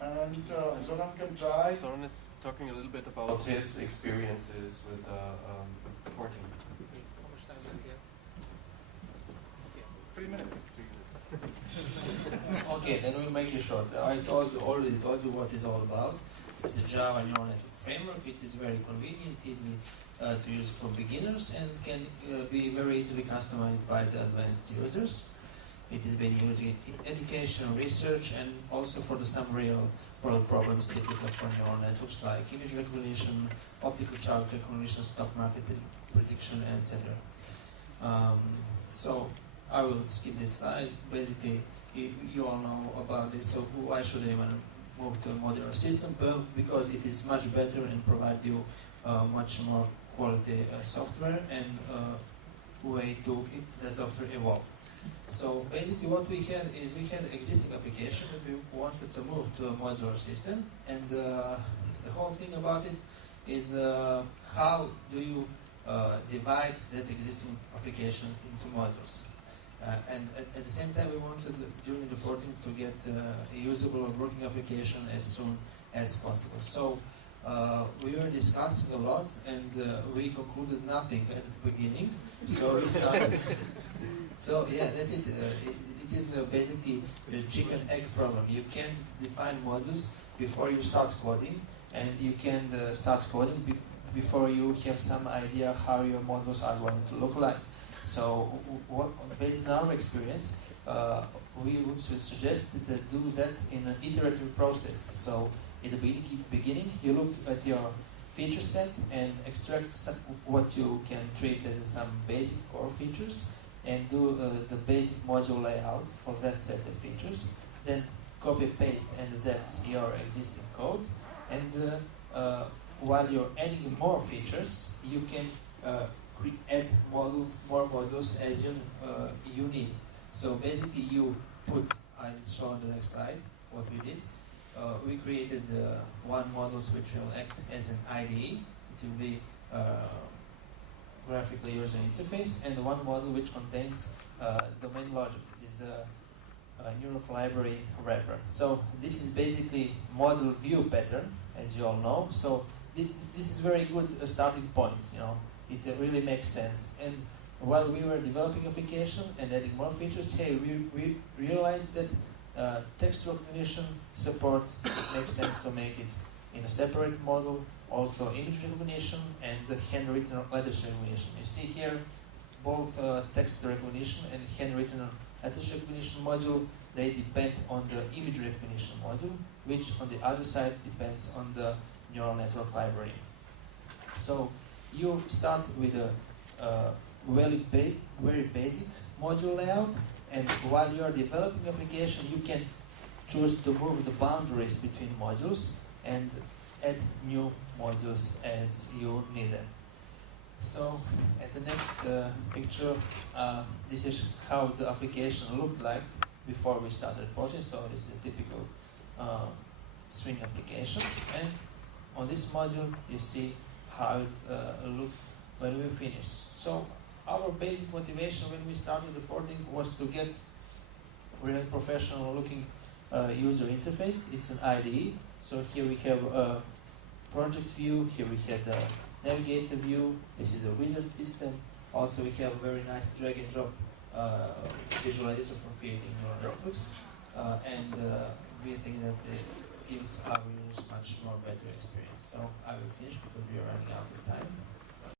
and Zoran can try. Zoran is talking a little bit about his experiences with porting. How much time do we have? 3 minutes. Okay, then we'll make it short. I already told you what it's all about. It's a Java neural network framework. It is very convenient, easy to use for beginners, and can be very easily customized by the advanced users. It is being used in education, research, and also for some real-world problems typical for neural networks like image recognition, optical character recognition, stock market prediction, etc. So I will skip this slide. Basically, you all know about this, so why should anyone move to a modular system? Well, because it is much better and provide you much more quality software and way to that software evolve. So basically what we had is we had existing application that we wanted to move to a modular system, and the whole thing about it is how do you divide that existing application into modules. And at the same time we wanted during the porting to get a usable working application as soon as possible. So we were discussing a lot, and we concluded nothing at the beginning. So we started. So yeah, that's it. It is basically a chicken-egg problem. You can't define modules before you start coding, and you can't start coding before you have some idea how your modules are going to look like. So, based on our experience, we would suggest to do that in an iterative process. So, in the beginning, you look at your feature set and extract what you can treat as some basic core features, and do the basic module layout for that set of features. Then copy paste and adapt your existing code, and while you're adding more features, you can add more modules as you need. So basically you put, I'll show on the next slide what we did. We created one module which will act as an IDE. It will be graphical user interface, and one module which contains domain logic. It is a Neuroph library wrapper. So this is basically module view pattern, as you all know. So this is very good starting point. It really makes sense. And while we were developing application and adding more features, hey, we realized that text recognition support, it makes sense to make it in a separate module. Also image recognition and the handwritten letters recognition. You see here both text recognition and handwritten letters recognition module, they depend on the image recognition module, which on the other side depends on the neural network library. So you start with a very basic module layout, and while you are developing application, you can choose to move the boundaries between modules and add new modules as you need them. So at the next picture, this is how the application looked like before we started porting. So this is a typical string application, and on this module you see how it looked when we finished. So our basic motivation when we started the porting was to get really professional looking user interface. It's an IDE. So here we have a project view, here we have the navigator view, this is a wizard system. Also we have a very nice drag and drop visualizer for creating neural networks. And we think that it gives our users much more better experience. So I will finish because we are running out of time.